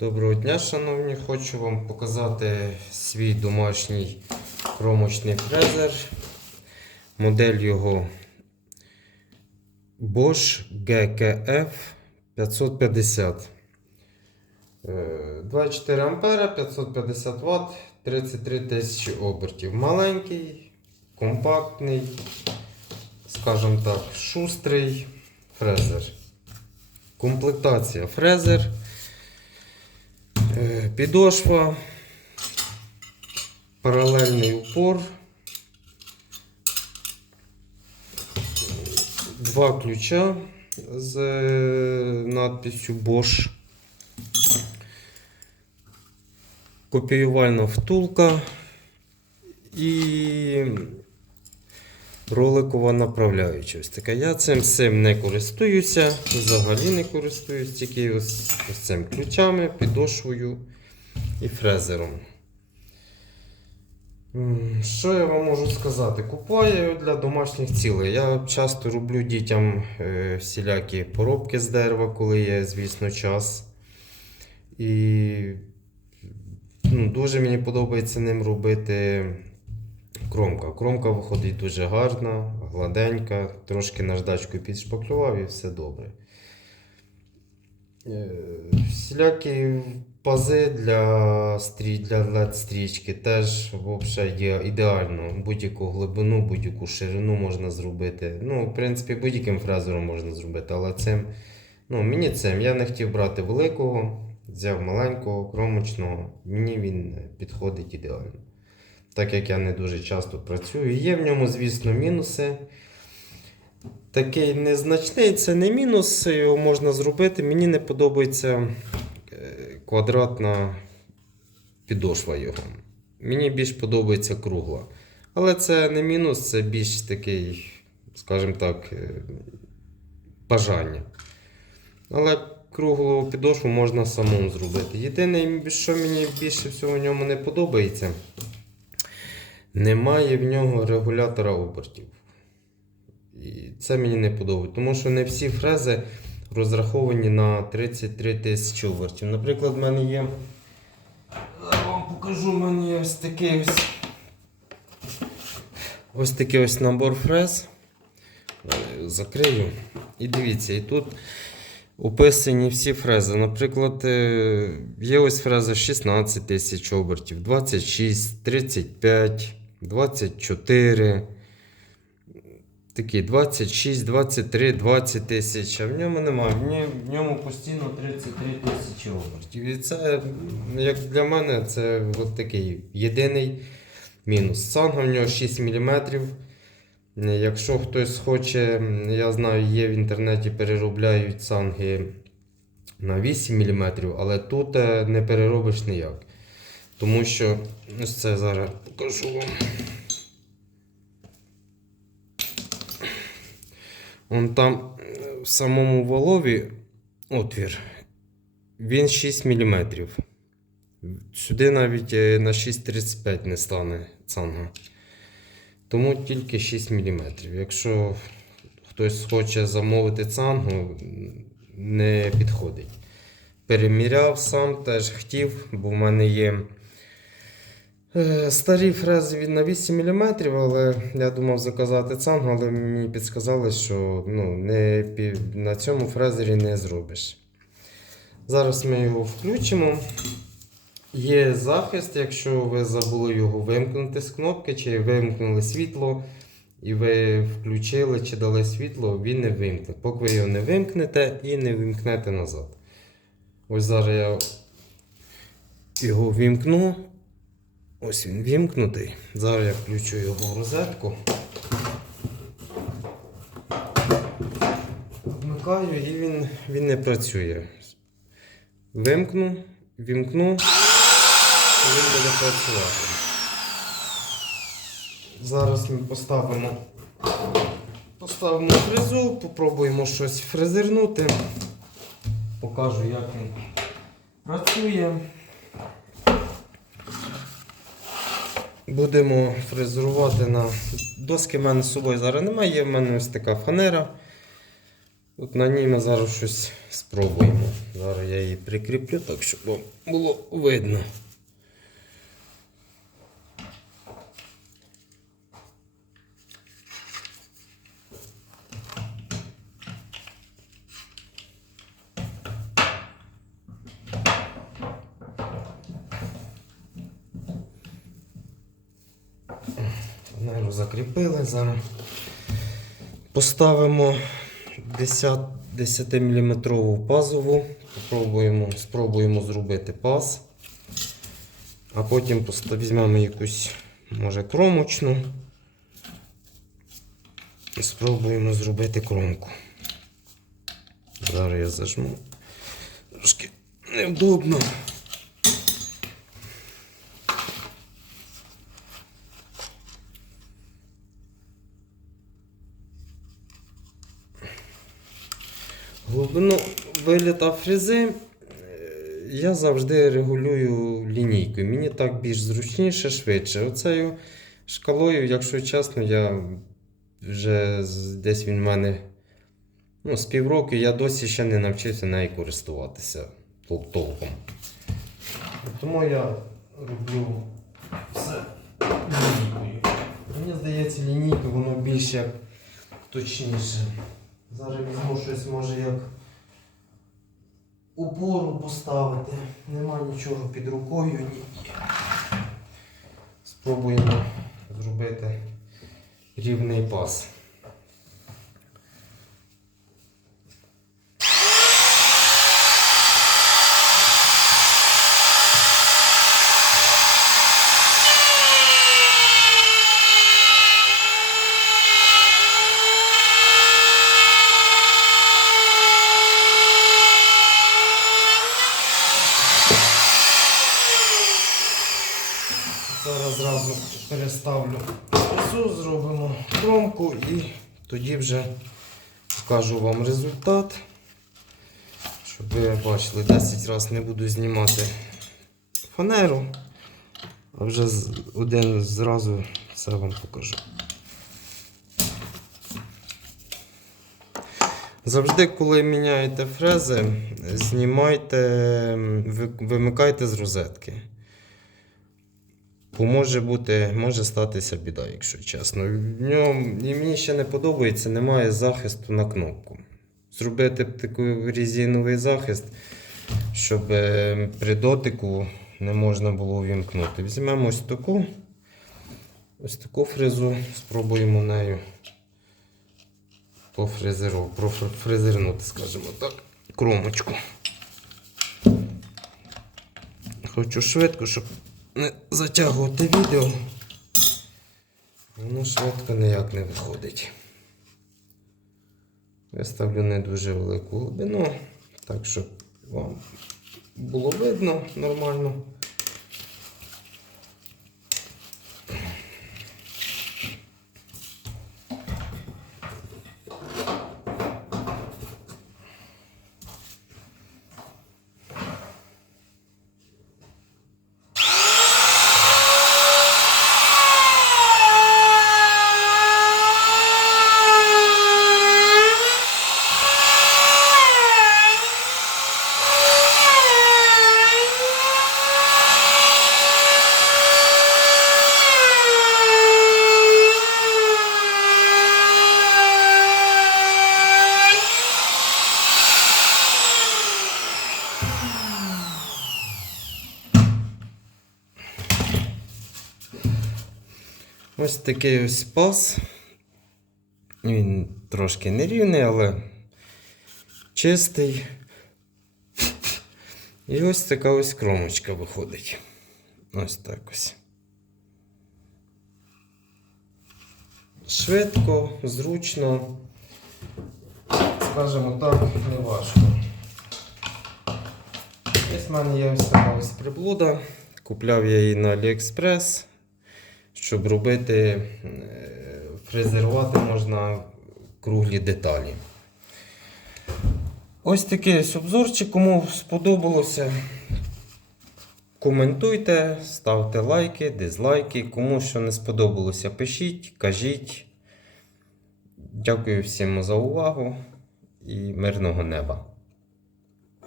Доброго дня, шановні! Хочу вам показати свій домашній кромочний фрезер. Модель його Bosch GKF 550. Е, 24 ампера, 550 Вт, 33 тисячі обертів. Маленький, компактний, скажімо так, шустрий фрезер. Комплектація фрезер. Е, Підошва, паралельний упор, два ключа з е, надписью Bosch, копіювальна втулка і роликова направляюча. Ось така. Я цим всім не користуюся, взагалі не користуюсь, тільки ось, ось цим ключами, підошвою і фрезером. Що я вам можу сказати? Купую для домашніх цілей. Я часто роблю дітям е, всілякі поробки з дерева, коли є, звісно, час. І ну, дуже мені подобається ним робити кромка. Кромка виходить дуже гарна, гладенька, трошки наждачкою підшпаклював і все добре. Е, Всілякі пази для, стрі... для LED стрічки теж є ідеально. Будь-яку глибину, будь-яку ширину можна зробити. Ну, в принципі, будь-яким фрезером можна зробити, але цим, ну, мені цим. Я не хотів брати великого, взяв маленького, кромочного. Мені він підходить ідеально. Так як я не дуже часто працюю. Є в ньому, звісно, мінуси. Такий незначний, це не мінус, його можна зробити. Мені не подобається е, квадратна підошва його. Мені більш подобається кругла. Але це не мінус, це більш такий, скажімо так, е, бажання. Але круглу підошву можна самому зробити. Єдине, що мені більше всього в ньому не подобається, немає в нього регулятора обертів. І це мені не подобається, тому що не всі фрези розраховані на 33 тисячі обертів. Наприклад, в мене є. Вам покажу, в мене є ось такий ось. Ось такий ось набор фрез. Закрию. І дивіться, і тут описані всі фрези. Наприклад, е, є ось фреза 16 тисяч обертів, 26, 35, 24 такі 26, 23, 20 тисяч, а в ньому немає. В ньому, постійно 33 тисячі обертів. І це, як для мене, це от такий єдиний мінус. Цанга в нього 6 мм. Якщо хтось хоче, я знаю, є в інтернеті переробляють цанги на 8 мм, але тут е, не переробиш ніяк. Тому що ось це зараз покажу вам. Он там е, в самому валові отвір. Він 6 мм. Сюди навіть е, на 6,35 не стане цанга. Тому тільки 6 мм. Якщо хтось хоче замовити цангу, не підходить. Переміряв сам, теж хотів, бо в мене є. Е, Старі фрези від на 8 мм, але я думав заказати цангу, але мені підсказали, що ну, не, на цьому фрезері не зробиш. Зараз ми його включимо. Є захист, якщо ви забули його вимкнути з кнопки, чи вимкнули світло, і ви включили чи дали світло, він не вимкне. Поки ви його не вимкнете і не вимкнете назад. Ось зараз я його вімкну. Ось він вімкнутий. Зараз я включу його в розетку. Вмикаю і він, він не працює. Вимкну, вімкну, і він буде працювати. Зараз ми поставимо, поставимо фрезу, попробуємо щось фрезернути. Покажу, як він працює. Будемо фрезерувати на доски в мене з собою зараз немає. Є в мене ось така фанера. От на ній ми зараз щось спробуємо. Зараз я її прикріплю так, щоб було видно. Фанеру закріпили зараз. Поставимо 10, 10 мм пазову. Попробуємо, спробуємо зробити паз. А потім візьмемо якусь, може, кромочну. І спробуємо зробити кромку. Зараз я зажму. Трошки невдобно. Глибину виліта фрези е, я завжди регулюю лінійкою. Мені так більш зручніше, швидше. Оцею шкалою, якщо чесно, я вже десь він в мене ну, з півроку я досі ще не навчився нею користуватися тол- толком. Тому я роблю все лінійкою. Мені здається, лінійка воно більш як точніше. Зараз візьму щось може як упору поставити. Нема нічого під рукою. Спробуємо зробити рівний пас. Зараз зразу переставлю цю, зробимо кромку і тоді вже покажу вам результат. Щоб ви бачили, 10 разів не буду знімати фанеру, а вже один зразу все вам покажу. Завжди, коли міняєте фрези, знімайте, вимикайте з розетки. Бо може бути, може статися біда, якщо чесно. В ньому, і мені ще не подобається, немає захисту на кнопку. Зробити такий резиновий захист, щоб е, при дотику не можна було увімкнути. Візьмемо ось таку, ось таку фрезу, спробуємо нею пофрезеру- профрезернути, скажімо так, кромочку. Хочу швидко, щоб не затягувати відео. Воно швидко ніяк не виходить. Я ставлю не дуже велику глибину, так щоб вам було видно нормально. Ось такий ось пас. Він трошки нерівний, але чистий. І ось така ось кромочка виходить. Ось так ось. Швидко, зручно. Скажімо так, не важко. Ось в мене є ось така ось приблуда. Купляв я її на AliExpress щоб робити, е, фрезерувати можна круглі деталі. Ось такий ось обзорчик. Кому сподобалося, коментуйте, ставте лайки, дизлайки. Кому що не сподобалося, пишіть, кажіть. Дякую всім за увагу. і мирного неба.